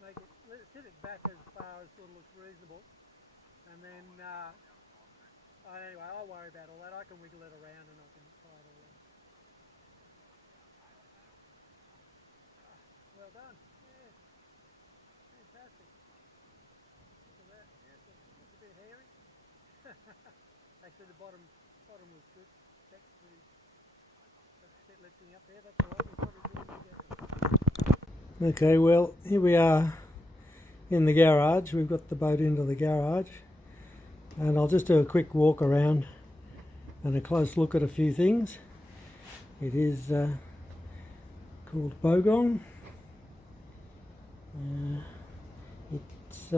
make it, sit it back as far as sort of looks reasonable, and then anyway, I'll worry about all that. I can wiggle it around and I can tie it all up. Well done. Yeah, fantastic. Look at that. Yeah, it's a bit hairy. Actually, the bottom was good. Deck's pretty. That's a bit lifting up there. That's all right. We'll probably do it again. Okay, well, here we are in the garage. We've got the boat into the garage, and I'll just do a quick walk around and a close look at a few things. It is called Bogong. It's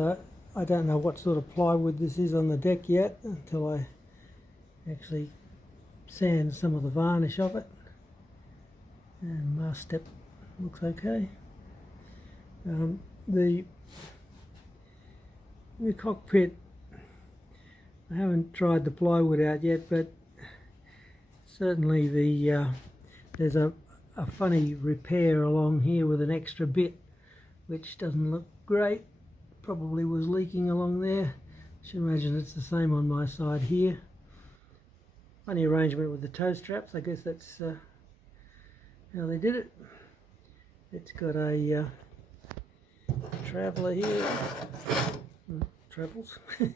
I don't know what sort of plywood this is on the deck yet until I actually sand some of the varnish off it. And last step looks okay. The cockpit, I haven't tried the plywood out yet, but certainly there's a funny repair along here with an extra bit which doesn't look great. Probably was leaking along there. I should imagine it's the same on my side here. Funny arrangement with the toe straps. I guess that's how they did it. It's got a traveller here. Travels. I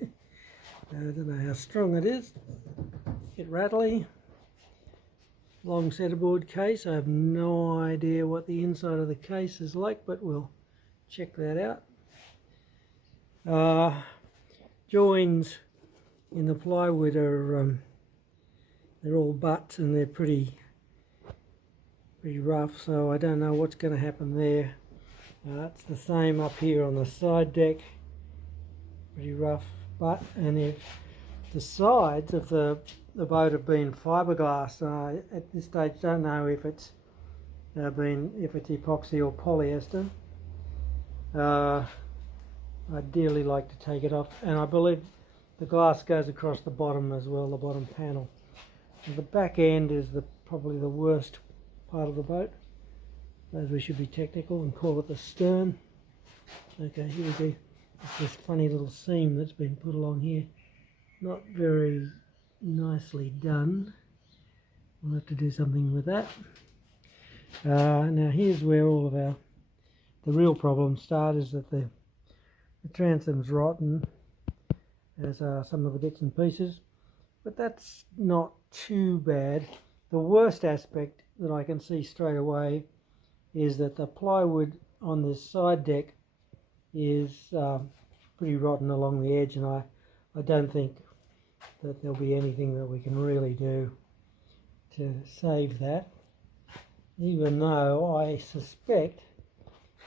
don't know how strong it is. Bit rattly. Long centerboard case. I have no idea what the inside of the case is like, but we'll check that out. Joins in the plywood are they're all butts and they're pretty rough, so I don't know what's going to happen there. It's the same up here on the side deck, pretty rough butt, and if the sides of the boat have been fiberglass, at this stage don't know if it's epoxy or polyester. I'd dearly like to take it off, and I believe the glass goes across the bottom as well, the bottom panel. And the back end is probably the worst part of the boat. Suppose we should be technical and call it the stern. Okay, here we go. It's this funny little seam that's been put along here. Not very nicely done. We'll have to do something with that. Now here's where all of the real problems start, is that the transom's rotten, as are some of the bits and pieces, but that's not too bad. The worst aspect that I can see straight away is that the plywood on this side deck is pretty rotten along the edge, and I don't think that there'll be anything that we can really do to save that, even though I suspect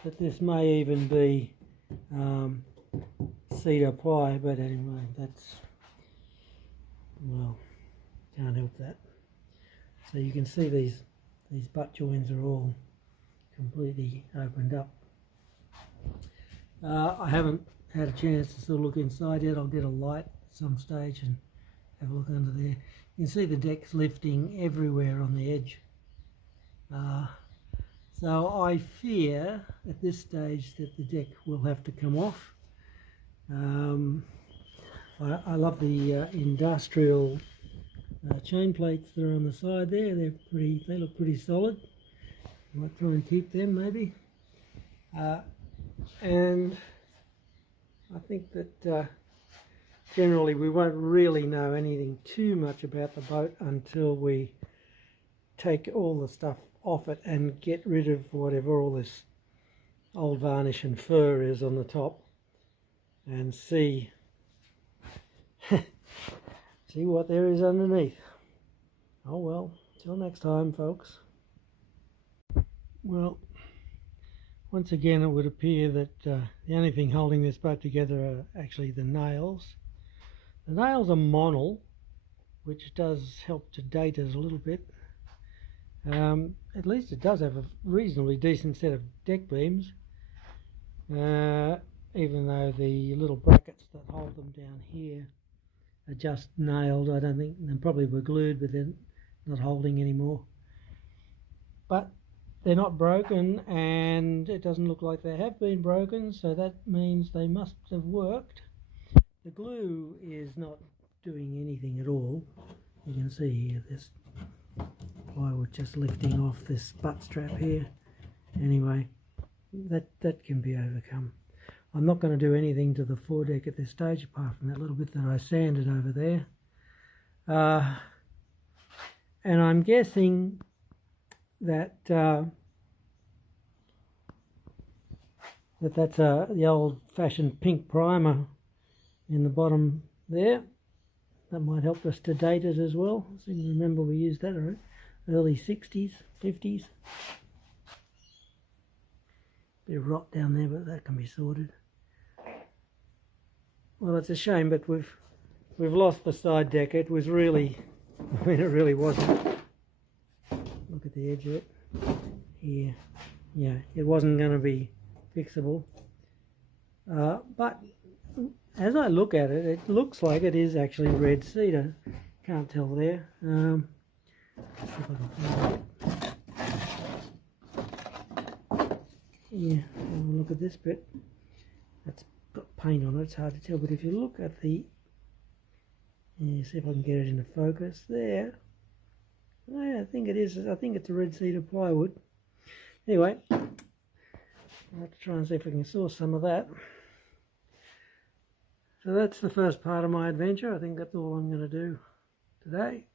that this may even be cedar ply, but anyway, that's, well, can't help that. So you can see these butt joins are all completely opened up. I haven't had a chance to sort of look inside yet. I'll get a light at some stage and have a look under there. You can see the deck's lifting everywhere on the edge. So I fear at this stage that the deck will have to come off. I love the industrial chain plates that are on the side there. They look pretty solid. Might try and keep them maybe. And I think that generally we won't really know anything too much about the boat until we take all the stuff off it and get rid of whatever all this old varnish and fur is on the top, and see what there is underneath. Oh well, till next time, folks. Well, once again it would appear that the only thing holding this boat together are actually the nails. The nails are monel, which does help to date it a little bit. At least it does have a reasonably decent set of deck beams, even though the little brackets that hold them down here are just nailed. I don't think they probably were glued, but they're not holding anymore. But they're not broken, and it doesn't look like they have been broken, so that means they must have worked. The glue is not doing anything at all. You can see here this plywood just lifting off this butt strap here. Anyway, that can be overcome. I'm not going to do anything to the foredeck at this stage apart from that little bit that I sanded over there. And I'm guessing that that's the old-fashioned pink primer in the bottom there. That might help us to date it as well. I seem to remember we used that around early 60s, 50s. Bit of rot down there, but that can be sorted. Well, it's a shame, but we've lost the side deck. It was really, I mean, it really wasn't. Look at the edge of it here. Yeah, it wasn't going to be fixable. But as I look at it, it looks like it is actually red cedar. Can't tell there. See if I can find it. Yeah, look at this bit. That's got paint on it. It's hard to tell, but if you look at the, see if I can get it into focus there. Oh, yeah, I think it is. I think it's a red cedar plywood. Anyway, I'll have to try and see if I can source some of that. So that's the first part of my adventure. I think that's all I'm going to do today.